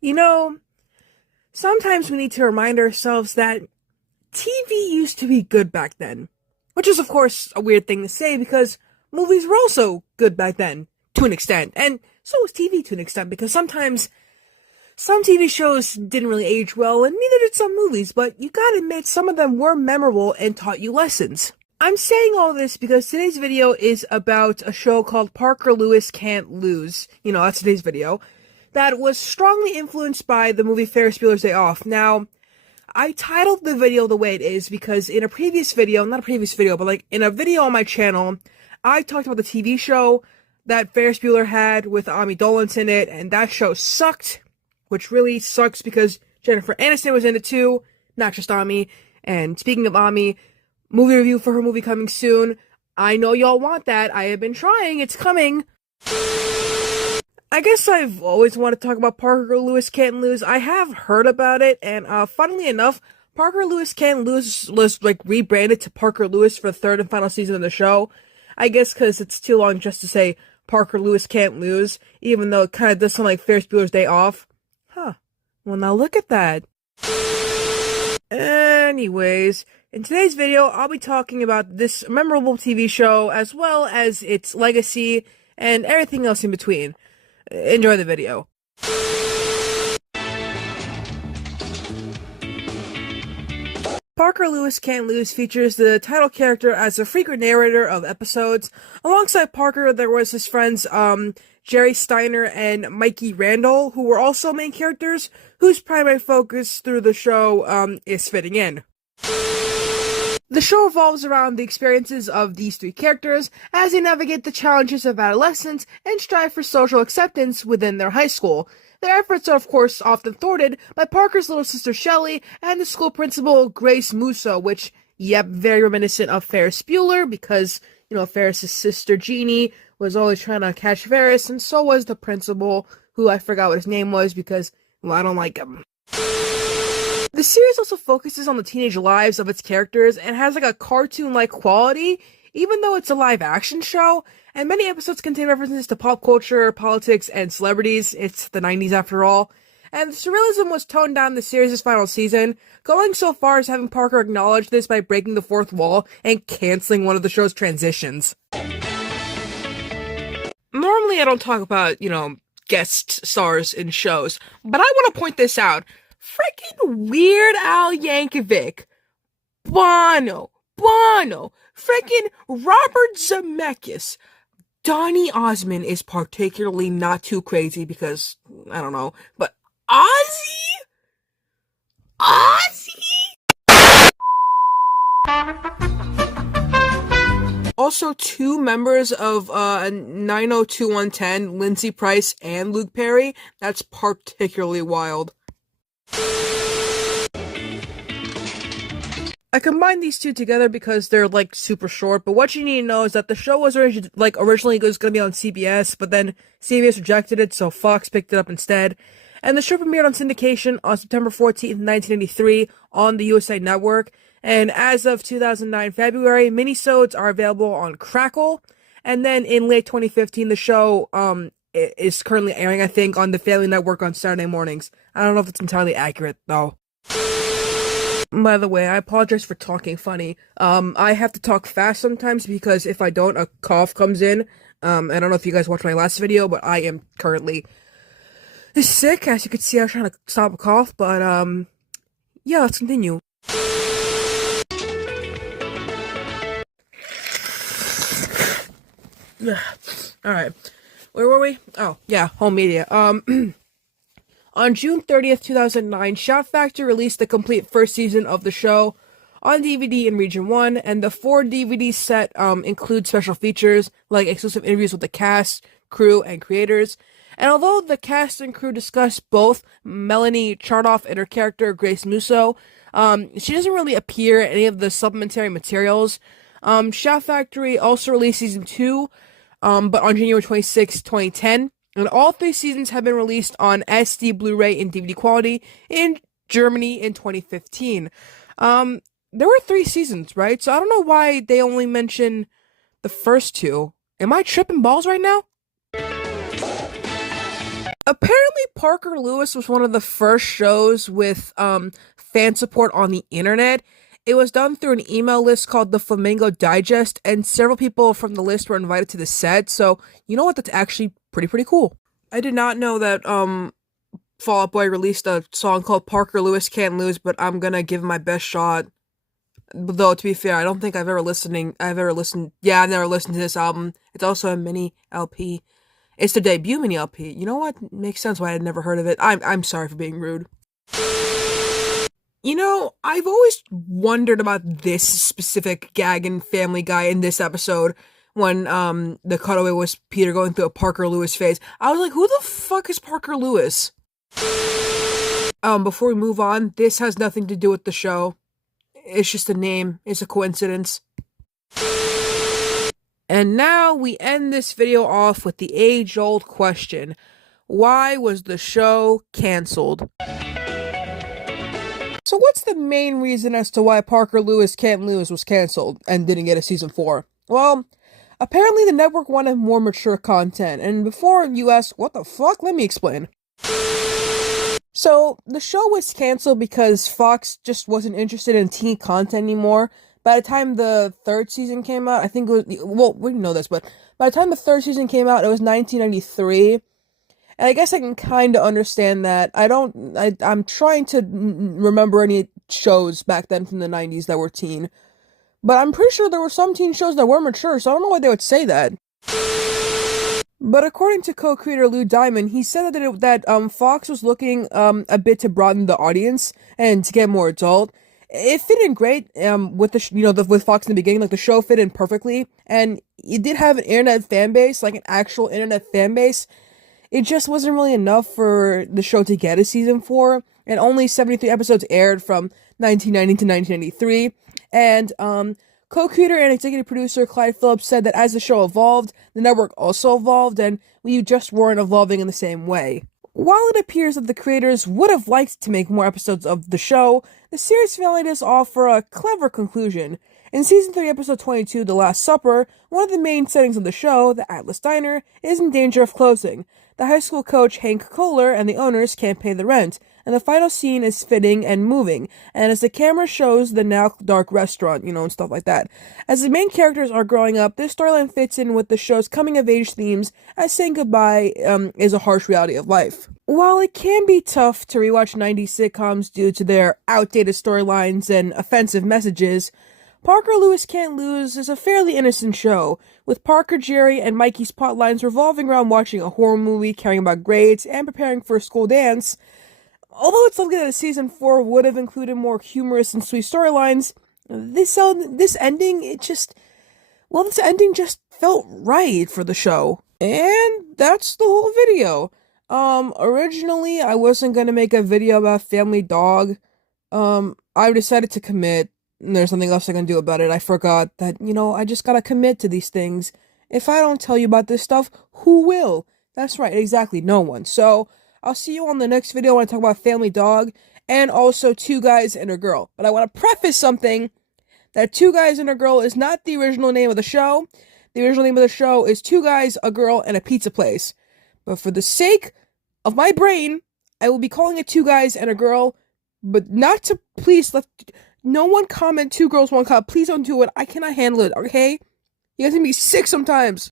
You know, sometimes we need to remind ourselves that TV used to be good back then. Which is, of course, a weird thing to say because movies were also good back then, to an extent. And so was TV to an extent, because sometimes some TV shows didn't really age well, and neither did some movies, but you gotta admit, some of them were memorable and taught you lessons. I'm saying all this because today's video is about a show called Parker Lewis Can't Lose. You know, that's today's video. That was strongly influenced by the movie Ferris Bueller's Day Off. Now, I titled the video the way it is because in a previous video, not a previous video, but like in a video on my channel, I talked about the TV show that Ferris Bueller had with Ami Dolenz in it, and that show sucked, which really sucks because Jennifer Aniston was in it too, not just Ami. And speaking of Ami, movie review for her movie coming soon. I know y'all want that. I have been trying. It's coming. I guess I've always wanted to talk about Parker Lewis Can't Lose. I have heard about it, and funnily enough, Parker Lewis Can't Lose was like rebranded to Parker Lewis for the third and final season of the show. I guess because it's too long just to say Parker Lewis Can't Lose, even though it kind of does sound like Ferris Bueller's Day Off. Huh. Well, now look at that. Anyways, in today's video, I'll be talking about this memorable TV show, as well as its legacy, and everything else in between. Enjoy the video. Parker Lewis Can't Lose features the title character as a frequent narrator of episodes. Alongside Parker, there was his friends, Jerry Steiner and Mikey Randall, who were also main characters, whose primary focus through the show, is fitting in. The show revolves around the experiences of these three characters as they navigate the challenges of adolescence and strive for social acceptance within their high school. Their efforts are, of course, often thwarted by Parker's little sister Shelley and the school principal Grace Musso, which, yep, very reminiscent of Ferris Bueller, because, you know, Ferris' sister Jeannie was always trying to catch Ferris, and so was the principal, who I forgot what his name was because, well, I don't like him. The series also focuses on the teenage lives of its characters and has like a cartoon-like quality, even though it's a live-action show, and many episodes contain references to pop culture, politics, and celebrities. It's the 90s after all. And the surrealism was toned down in the series' final season, going so far as having Parker acknowledge this by breaking the fourth wall and canceling one of the show's transitions. Normally I don't talk about, you know, guest stars in shows, but I want to point this out. Freaking Weird Al Yankovic, Bono, freaking Robert Zemeckis. Donny Osmond is particularly not too crazy because, I don't know, but Also, two members of 90210, Lindsay Price and Luke Perry. That's particularly wild. I combined these two together because they're like super short, but what you need to know is that the show was originally going to be on CBS, but then CBS rejected it, so Fox picked it up instead. And the show premiered on syndication on September 14th, 1983 on the USA Network. And as of 2009 February, minisodes are available on Crackle. And then in late 2015, the show is currently airing, I think, on the Family Network on Saturday mornings. I don't know if it's entirely accurate, though. By the way, I apologize for talking funny. I have to talk fast sometimes because if I don't, a cough comes in. I don't know if you guys watched my last video, but I am currently sick. As you can see, I was trying to stop a cough, but, yeah, let's continue. Alright. Where were we? Oh, yeah, home media. On June 30th, 2009, Shout Factory released the complete first season of the show on DVD in Region 1, and the 4 DVD set includes special features like exclusive interviews with the cast, crew, and creators. And although the cast and crew discuss both Melanie Chartoff and her character Grace Musso, she doesn't really appear in any of the supplementary materials. Shout Factory also released Season 2, but on January 26, 2010. And all 3 seasons have been released on SD, Blu-ray, and DVD quality in Germany in 2015. There were 3 seasons, right? So I don't know why they only mention the first two. Am I tripping balls right now? Apparently, Parker Lewis was one of the first shows with fan support on the internet. It was done through an email list called the Flamingo Digest, and several people from the list were invited to the set. So you know what? That's actually pretty cool. I did not know that Fall Out Boy released a song called Parker Lewis Can't Lose, but I'm gonna give my best shot. Though to be fair, I don't think I've never listened to this album. It's also a mini LP. It's the debut mini LP. You know what? Makes sense why I'd never heard of it. I'm sorry for being rude. You know, I've always wondered about this specific gag in Family Guy in this episode when the cutaway was Peter going through a Parker Lewis phase. I was like, who the fuck is Parker Lewis? Before we move on, this has nothing to do with the show. It's just a name. It's a coincidence. And now we end this video off with the age-old question. Why was the show canceled? So what's the main reason as to why Parker Lewis Can't Lose was canceled and didn't get a season 4? Well, apparently the network wanted more mature content, and before you ask, what the fuck? Let me explain. So, the show was canceled because Fox just wasn't interested in teen content anymore. By the time the 3rd season came out, I think it was, well, we didn't know this, but by the time the 3rd season came out, it was 1993. And I guess I can kind of understand that. I'm trying to remember any shows back then from the 90s that were teen. But I'm pretty sure there were some teen shows that were mature, so I don't know why they would say that. But according to co-creator Lou Diamond, he said that Fox was looking a bit to broaden the audience and to get more adult. It fit in great with with Fox in the beginning. Like, the show fit in perfectly, and it did have an internet fan base, like an actual internet fan base. It just wasn't really enough for the show to get a season 4, and only 73 episodes aired from 1990 to 1993. And co-creator and executive producer Clyde Phillips said that as the show evolved, the network also evolved, and we just weren't evolving in the same way. While it appears that the creators would have liked to make more episodes of the show, the series finale does offer a clever conclusion. In Season 3, Episode 22, The Last Supper, one of the main settings of the show, the Atlas Diner, is in danger of closing. The high school coach, Hank Kohler, and the owners can't pay the rent, and the final scene is fitting and moving, and as the camera shows the now dark restaurant, and stuff like that. As the main characters are growing up, this storyline fits in with the show's coming-of-age themes, as saying goodbye is a harsh reality of life. While it can be tough to rewatch 90s sitcoms due to their outdated storylines and offensive messages, Parker Lewis Can't Lose is a fairly innocent show, with Parker, Jerry, and Mikey's plotlines revolving around watching a horror movie, caring about grades, and preparing for a school dance. Although it's likely that a season 4 would have included more humorous and sweet storylines, this ending just felt right for the show. And that's the whole video. Originally I wasn't gonna make a video about Family Dog. I decided to commit. And there's nothing else I can do about it. I forgot that, I just gotta commit to these things. If I don't tell you about this stuff, who will? That's right, exactly, no one. So, I'll see you on the next video when I talk about Family Dog, and also Two Guys and a Girl. But I want to preface something, that Two Guys and a Girl is not the original name of the show. The original name of the show is Two Guys, a Girl, and a Pizza Place. But for the sake of my brain, I will be calling it Two Guys and a Girl, but not to please let... No one comment 2 girls, 1 cup. Please don't do it. I cannot handle it, okay? You guys make me sick sometimes.